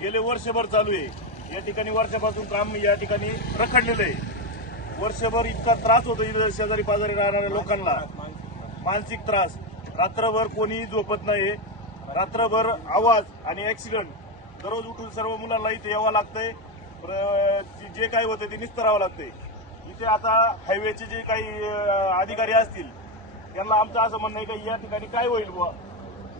गेले वर्षभर चालू आहे। या ठिकाणी वर्षापासून काम या ठिकाणी रखडलेलं आहे। वर्षभर इतका त्रास होतो इथं शेजारी पाजारी राहणाऱ्या लोकांना, मानसिक त्रास। रात्रभर कोणीही झोपत नाही, रात्रभर आवाज आणि ऍक्सिडेंट। दररोज उठून सर्व मुलांना इथे यावं लागतंय, जे काही होतं ते निस्तरावं लागतंय। इथे आता हायवेचे जे काही अधिकारी असतील त्यांना आमचं असं म्हणणं आहे की या ठिकाणी काय होईल बुवा,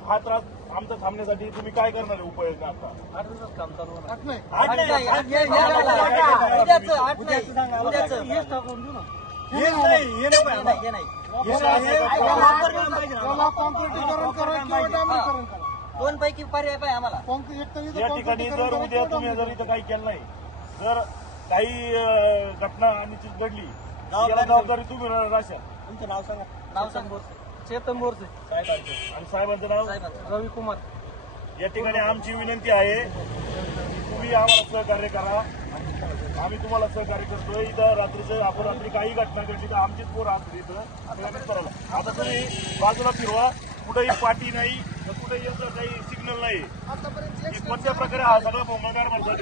हा त्रास आमचा थांबण्यासाठी तुम्ही काय करणार आहे उपाययोजना? आता 8 दिवस काम चालू होणार दोन पैकी पर्याय पाहिजे आम्हाला। या ठिकाणी जर उद्या तुम्ही जर इथं काही केलं नाही, जर काही घटना अनुचित घडली याला जबाबदारी तुम्ही राहशाल। तुमचं नाव सांगा। नाव सांग। चेतन बोरसे आणि साहेबांचं नाव रवी कुमार। या ठिकाणी आमची विनंती आहे तुम्ही आम्हाला सहकार्य करा, आम्ही तुम्हाला सहकार्य करतोय। इथं रात्रीचं आपण रात्री काही घटना घडली तर आमचीच पोरं असतील इथं। आता तुम्ही बाजूला फिरवा, कुठेही पाटी नाही, कुठेही याचं काही सिग्नल नाही। कोणत्या प्रकारे हा सगळा भोंगार म्हणतात।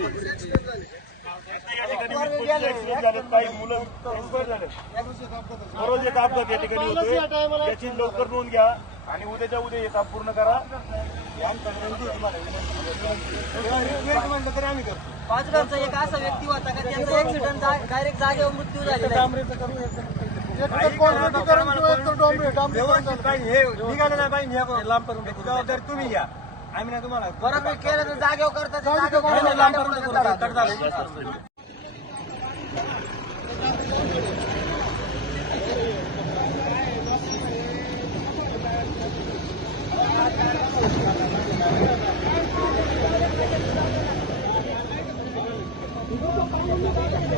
या ठिकाणी 20 ऍक्सिडेंट झाले, काही मुलं एक्सपायर झाले। दररोज एक अपघात या ठिकाणी होतोय, याची लवकर नोंद घ्या आणि उद्याच्या उद्या हे काम पूर्ण करा। 5 घरचा एक असा व्यक्ती होता का त्यांचा ऍक्सिडेंट डायरेक्ट जागेवर मृत्यू झालेला आहे। जबाबदारी तुम्ही घ्या, आम्ही ना तुम्हाला बरोबर केलं तर जागेवर करतात। Thank you.